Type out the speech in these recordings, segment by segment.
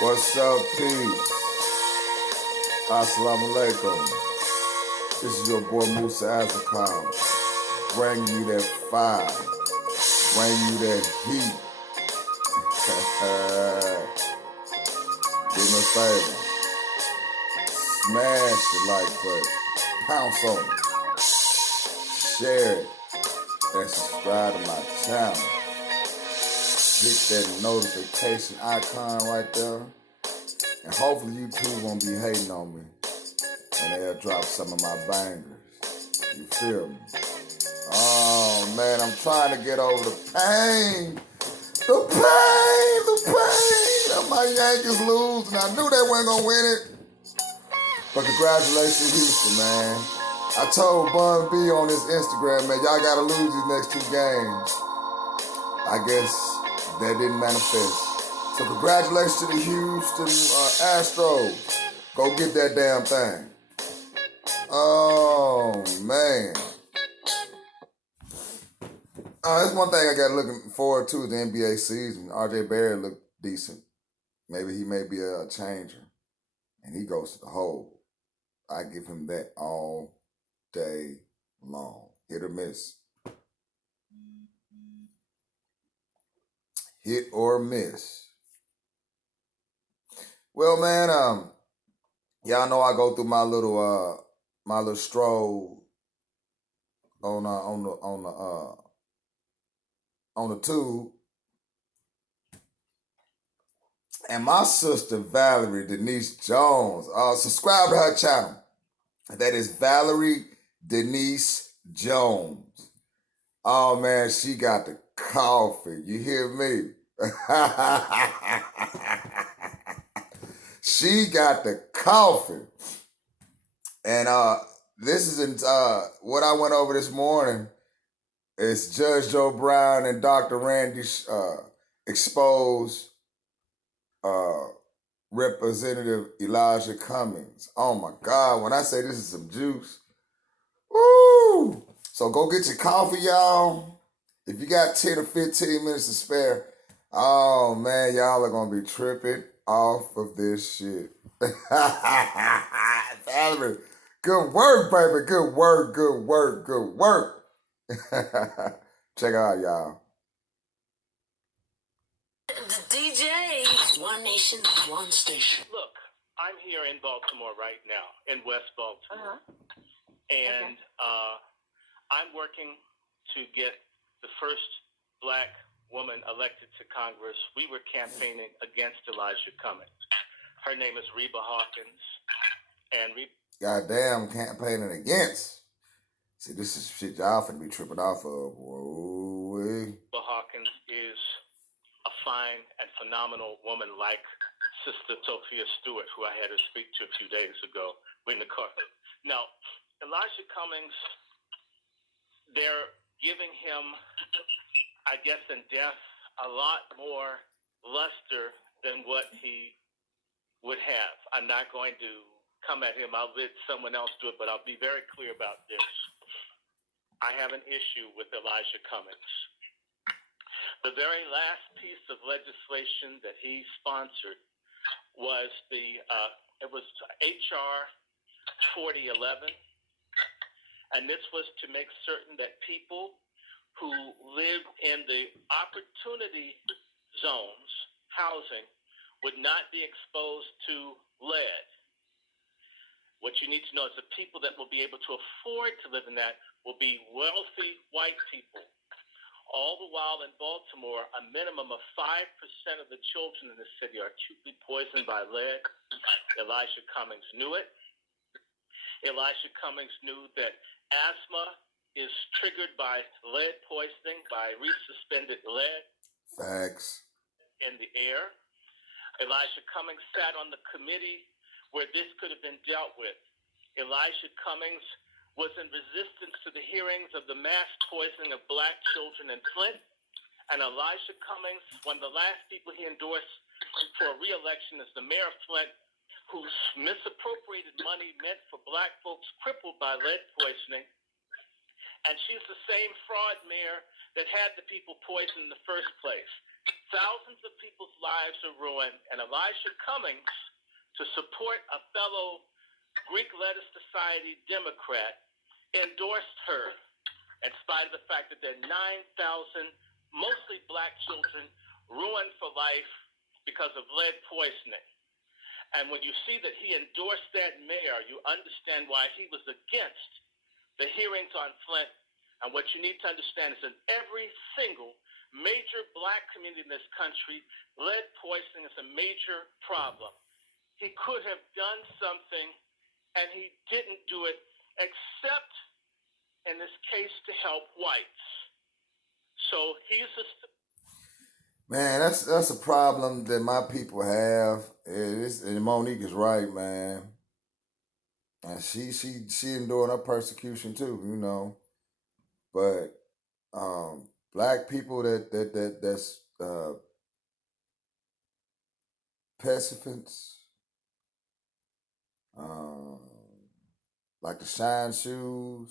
What's up, peeps? Assalamu alaikum. This is your boy Musa Azakam, bringing you that fire, bringing you that heat. Do me a favor, smash the like button, pounce on it, share it, and subscribe to my channel. Hit that notification icon right there, and hopefully YouTube won't be hating on me and they'll drop some of my bangers. You feel me? Oh man, I'm trying to get over the pain. The pain of my Yankees lose, and I knew they weren't gonna win it. But congratulations, Houston, man. I told Bun B on his Instagram, man, y'all gotta lose these next 2 games. I guess that didn't manifest. So congratulations to the Houston Astros. Go get that damn thing. Oh man. That's one thing I got looking forward to is the NBA season. RJ Barrett looked decent. Maybe he may be a changer. And he goes to the hole. I give him that all day long. Hit or miss. Hit or miss. Well, man, y'all know I go through my little stroll on the tube. And my sister Valerie Denise Jones, subscribe to her channel. That is Valerie Denise Jones. Oh man, she got the coffee. You hear me? She got the coffee. And this is what I went over this morning. Is Judge Joe Brown and Dr. Randy exposed Representative Elijah Cummings. Oh my God, when I say this is some juice, woo! So go get your coffee, y'all. If you got 10 or 15 minutes to spare, oh man, y'all are gonna be tripping off of this shit. Valerie, good work, baby. Good work, good work, good work. Check it out, y'all. The DJ. One nation, one station. Look, I'm here in Baltimore right now, in West Baltimore. And I'm working to get the first black woman elected to Congress. We were campaigning against Elijah Cummings. Her name is Reba Hawkins. And Goddamn, campaigning against. See, this is shit y'all finna be tripping off of. Whoa. Reba Hawkins is a fine and phenomenal woman like Sister Sophia Stewart, who I had to speak to a few days ago. We're in the car. Now, Elijah Cummings, they're giving him, I guess in death, a lot more luster than what he would have. I'm not going to come at him. I'll let someone else do it, but I'll be very clear about this. I have an issue with Elijah Cummings. The very last piece of legislation that he sponsored was it was HR 4011, and this was to make certain that people who live in the opportunity zones, housing, would not be exposed to lead. What you need to know is the people that will be able to afford to live in that will be wealthy white people. All the while in Baltimore, a minimum of 5% of the children in the city are acutely poisoned by lead. Elijah Cummings knew it. Elijah Cummings knew that asthma is triggered by lead poisoning, by resuspended lead. Facts. In the air. Elijah Cummings sat on the committee where this could have been dealt with. Elijah Cummings was in resistance to the hearings of the mass poisoning of black children in Flint. And Elijah Cummings, one of the last people he endorsed for re-election as the mayor of Flint, whose misappropriated money meant for black folks crippled by lead poisoning. And she's the same fraud mayor that had the people poisoned in the first place. Thousands of people's lives are ruined, and Elijah Cummings, to support a fellow Greek Letter Society Democrat, endorsed her in spite of the fact that there are 9,000 mostly black children ruined for life because of lead poisoning. And when you see that he endorsed that mayor, you understand why he was against the hearings on Flint. And what you need to understand is in every single major black community in this country, lead poisoning is a major problem. He could have done something, and he didn't do it, except in this case to help whites. So he's a Man, that's a problem that my people have. And Monique is right, man. And she enduring her persecution too, you know. But black people that's pacifants, um, like the shine shoes,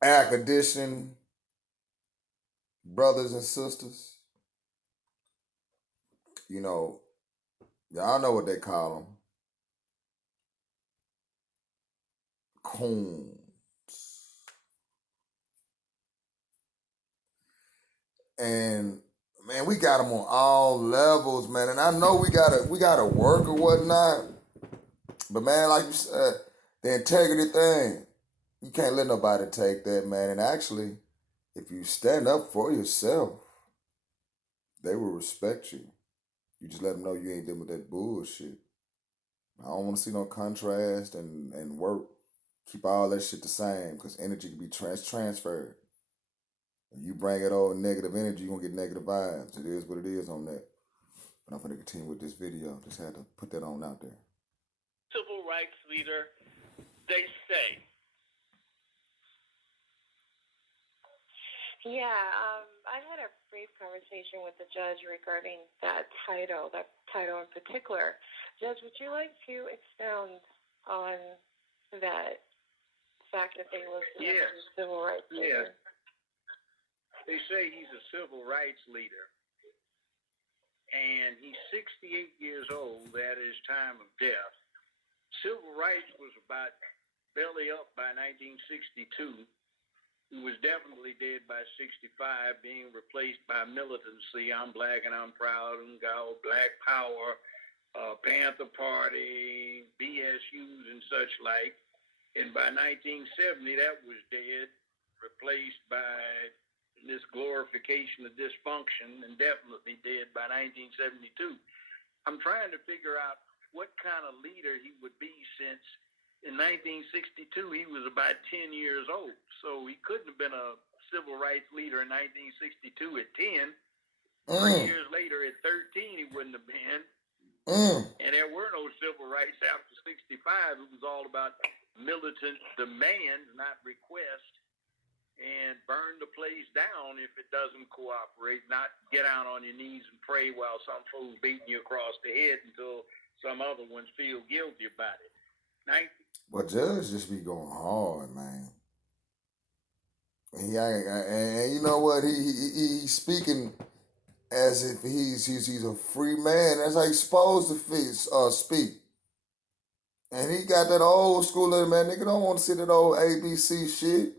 air conditioning brothers and sisters. You know, y'all know what they call them, coons. And man, we got them on all levels, man. And I know we gotta work or whatnot, but man, like you said, the integrity thing, you can't let nobody take that, man. And actually, if you stand up for yourself, they will respect you. You just let them know you ain't dealing with that bullshit. I don't want to see no contrast and work. Keep all that shit the same because energy can be transferred. If you bring it all negative energy, you're going to get negative vibes. It is what it is on that. But I'm going to continue with this video. Just had to put that on out there. civil rights leader, they say. Yeah, I had a brief conversation with the judge regarding that title in particular. Judge, would you like to expound on that fact that they listed him as a civil rights leader? They say he's a civil rights leader, and he's 68 years old at his time of death. Civil rights was about belly up by 1962. He was definitely dead by 65, being replaced by militancy. I'm black and I'm proud, and got Black Power, Panther Party, BSUs, and such like. And by 1970, that was dead, replaced by this glorification of dysfunction, and definitely dead by 1972. I'm trying to figure out what kind of leader he would be, since in 1962 he was about 10 years old. So he couldn't have been a civil rights leader in 1962 at 10. 3 years later at 13 he wouldn't have been. And there were no civil rights after 65. It was all about militant demand, not request, and burn the place down if it doesn't cooperate, not get out on your knees and pray while some fool's beating you across the head until some other ones feel guilty about it. But Judge just be going hard, man. And you know what? He's speaking as if he's a free man. That's how he's supposed to speak. And he got that old school little man. Nigga don't want to see that old ABC shit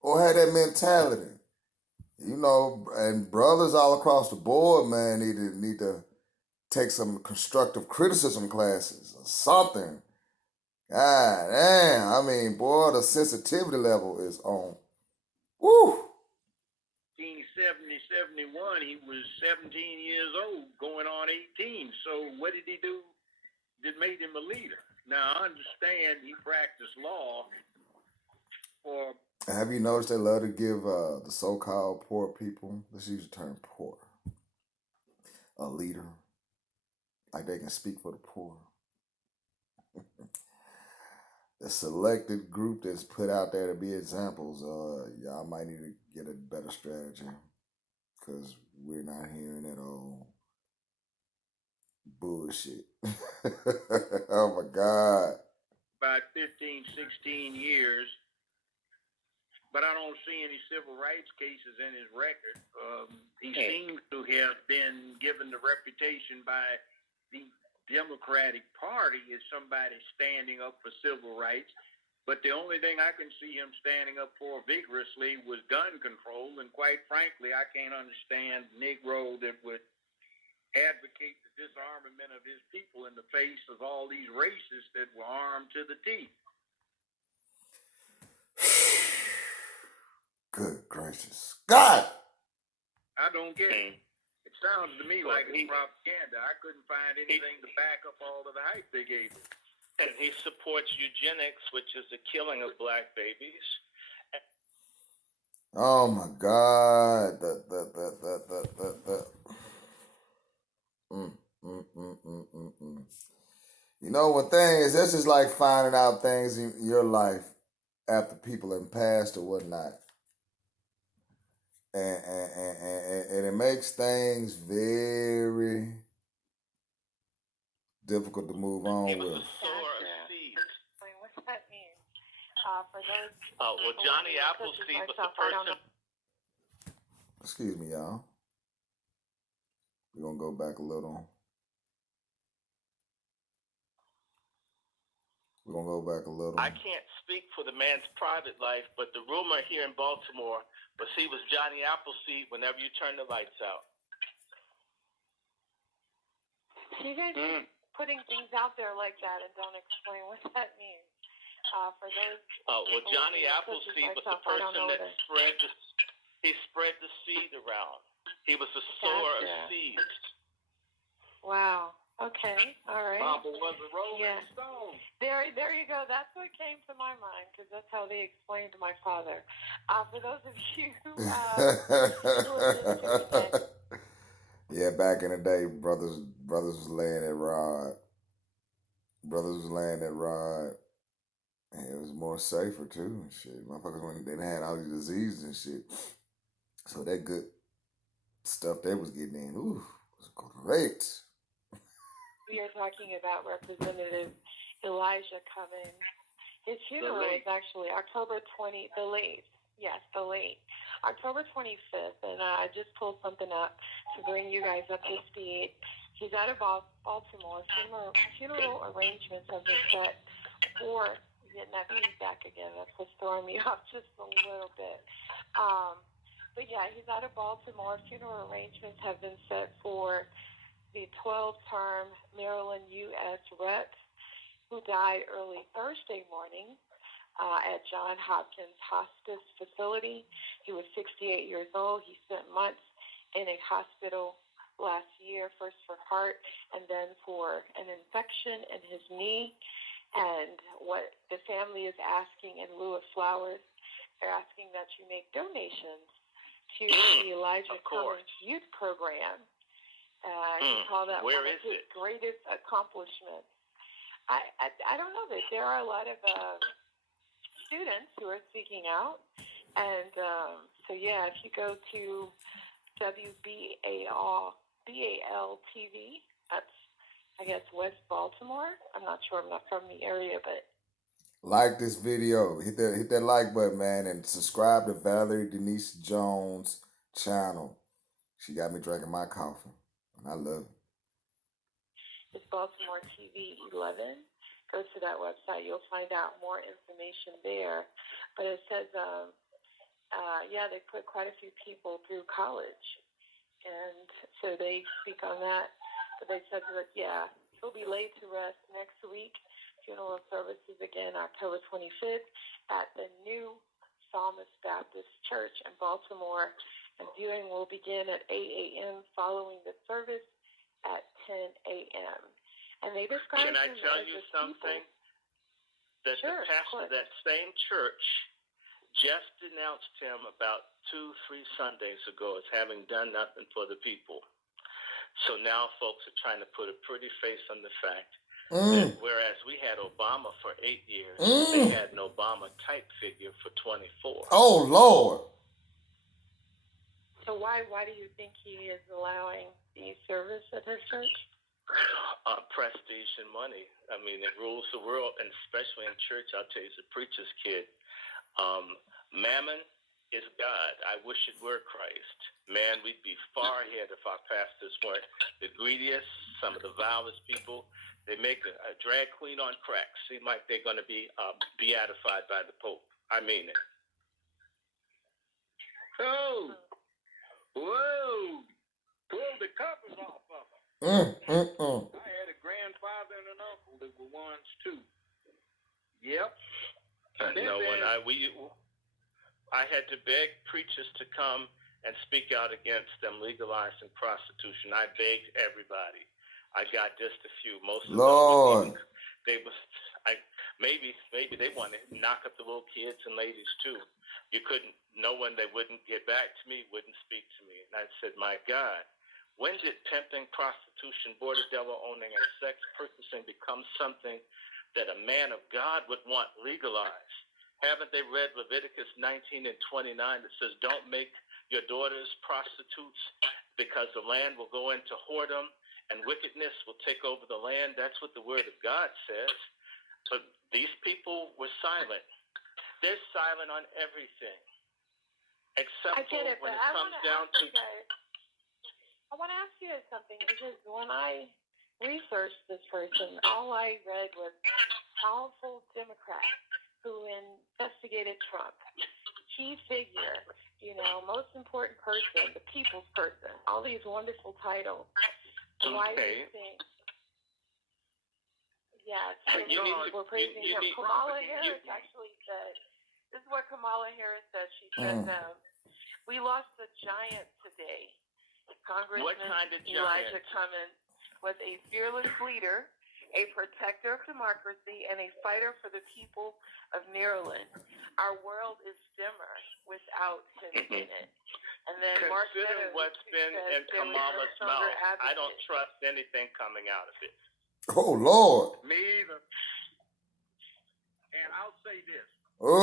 or have that mentality. You know, and brothers all across the board, man, need to take some constructive criticism classes or something. God damn. I mean, boy, the sensitivity level is on. Woo! 1970, 71, he was 17 years old, going on 18. So what did he do that made him a leader? Now, I understand he practiced law for... Have you noticed they love to give the so-called poor people, let's use the term poor, a leader? Like they can speak for the poor. The selected group that's put out there to be examples, y'all might need to get a better strategy, because we're not hearing that old bullshit. Oh my God. About 15, 16 years but I don't see any civil rights cases in his record. He seems to have been given the reputation by the Democratic Party as somebody standing up for civil rights. But the only thing I can see him standing up for vigorously was gun control. And quite frankly, I can't understand a Negro that would advocate the disarmament of his people in the face of all these racists that were armed to the teeth. Good gracious. God! I don't get it. It sounds to me like it's propaganda. I couldn't find anything to back up all of the hype they gave him. And he supports eugenics, which is the killing of black babies. Oh my God. You know, one thing is, this is like finding out things in your life after people have passed or whatnot. And it makes things very difficult to move on with. Sower of seeds. What's that mean? For those. Well, Johnny Appleseed was the person. Excuse me, y'all. We're gonna go back a little. I can't speak for the man's private life, but the rumor here in Baltimore was he was Johnny Appleseed whenever you turn the lights out. You guys keep putting things out there like that and don't explain what that means. For those. Well, Johnny Appleseed was the person that spread the seed around. He was the sower of seeds. Wow. Okay. All right. Papa was a Rolling Stone. There you go. That's what came to my mind, because that's how they explained to my father. For those of you who listened to yeah, back in the day, brothers was laying that rod. And it was more safer too and shit. Motherfuckers, when they had all these diseases and shit. So that good stuff they was getting in, was great. We are talking about Representative Elijah Cummings. His funeral is actually October 20th, the late. October 25th, and I just pulled something up to bring you guys up to speed. He's out of Baltimore. Funeral arrangements have been set for, getting that feedback again, that's what's throwing me off just a little bit. But yeah, he's out of Baltimore. Funeral arrangements have been set for the 12-term Maryland U.S. Rep who died early Thursday morning at Johns Hopkins Hospice Facility. He was 68 years old. He spent months in a hospital last year, first for heart and then for an infection in his knee. And what the family is asking in lieu of flowers, they're asking that you make donations to the Elijah Cummings Youth Program. He called that one of his greatest accomplishments. I don't know that there are a lot of students who are speaking out. And so, yeah, if you go to WBAL TV, that's, I guess, West Baltimore. I'm not sure. I'm not from the area, but. Like this video. Hit that like button, man, and subscribe to Valerie Denise Jones' channel. She got me drinking my coffee. I love it. It's Baltimore TV 11. Go to that website. You'll find out more information there. But it says, they put quite a few people through college. And so they speak on that. But they said that, he'll be laid to rest next week. Funeral services again October 25th at the New Psalmist Baptist Church in Baltimore. And viewing will begin at 8 a.m. following the service at 10 a.m. And they describe. Can I tell you something? That the pastor of that same church just denounced him about 2-3 Sundays ago as having done nothing for the people. So now folks are trying to put a pretty face on the fact that whereas we had Obama for 8 years, they had an Obama type figure for 24. Oh Lord. So why do you think he is allowing the service at his church? Prestige and money. I mean, it rules the world, and especially in church. I'll tell you, as a preacher's kid, Mammon is God. I wish it were Christ. Man, we'd be far ahead if our pastors weren't the greediest, some of the vilest people. They make a drag queen on crack seem like they're going to be beatified by the Pope. I mean it. Oh, whoa! Pull the covers off of them. I had a grandfather and an uncle that were ones too. Yep. No, when I had to beg preachers to come and speak out against them legalizing prostitution. I begged everybody. I got just a few. Most of Lord. Maybe they want to knock up the little kids and ladies too. You couldn't. No one. They wouldn't get back to me. Wouldn't speak to me. And I said, my God, when did pimping, prostitution, border devil owning, and sex purchasing become something that a man of God would want legalized? Haven't they read Leviticus 19 and 29 that says, don't make your daughters prostitutes because the land will go into whoredom and wickedness will take over the land? That's what the word of God says. But these people were silent. They're silent on everything. Except for when it comes down to... I want to ask you guys something, because when I researched this person, all I read was powerful Democrat who investigated Trump, key figure, most important person, the people's person, all these wonderful titles. Why do you think? Yes, we're praising him. Kamala Harris actually said, this is what Kamala Harris said. She said, we lost a giant today. Congressman Elijah Cummings was a fearless leader, a protector of democracy, and a fighter for the people of Maryland. Our world is dimmer without him in it. And then consider what's been in Kamala's mouth. I don't trust anything coming out of it. Oh, Lord. Me either. And I'll say this. Being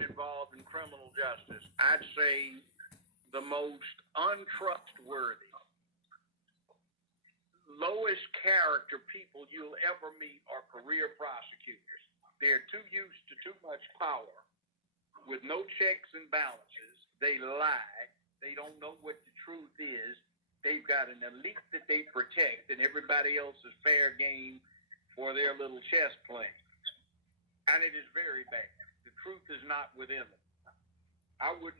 involved in criminal justice, I'd say the most untrustworthy, lowest character people you'll ever meet are career prosecutors. They're too used to too much power with no checks and balances. They lie. They don't know what the truth is. They've got an elite that they protect, and everybody else is fair game for their little chess playing. And it is very bad. The truth is not within them. I would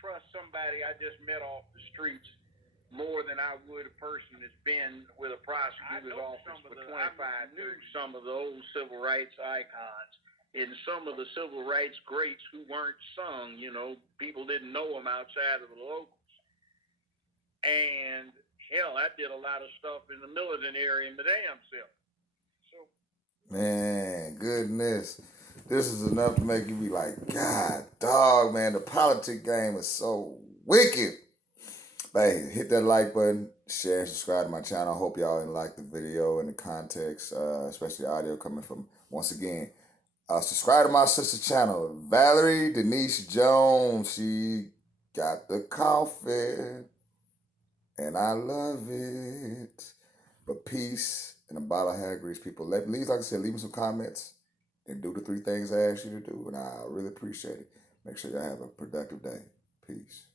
trust somebody I just met off the streets more than I would a person that's been with a prosecutor's office for 25 years. Some of the old civil rights icons and some of the civil rights greats who weren't sung, people didn't know them outside of the locals. And hell, I did a lot of stuff in the militant area in the damn self. Man, goodness. This is enough to make you be like, God, dog, man, the politic game is so wicked. But hey, hit that like button, share, and subscribe to my channel. I hope y'all like the video and the context, especially audio coming from, once again, subscribe to my sister's channel, Valerie Denise Jones. She got the coffee, and I love it. But peace and a bottle of hair grease, people. Like I said, leave me some comments and do the 3 things I asked you to do, and I really appreciate it. Make sure y'all have a productive day. Peace.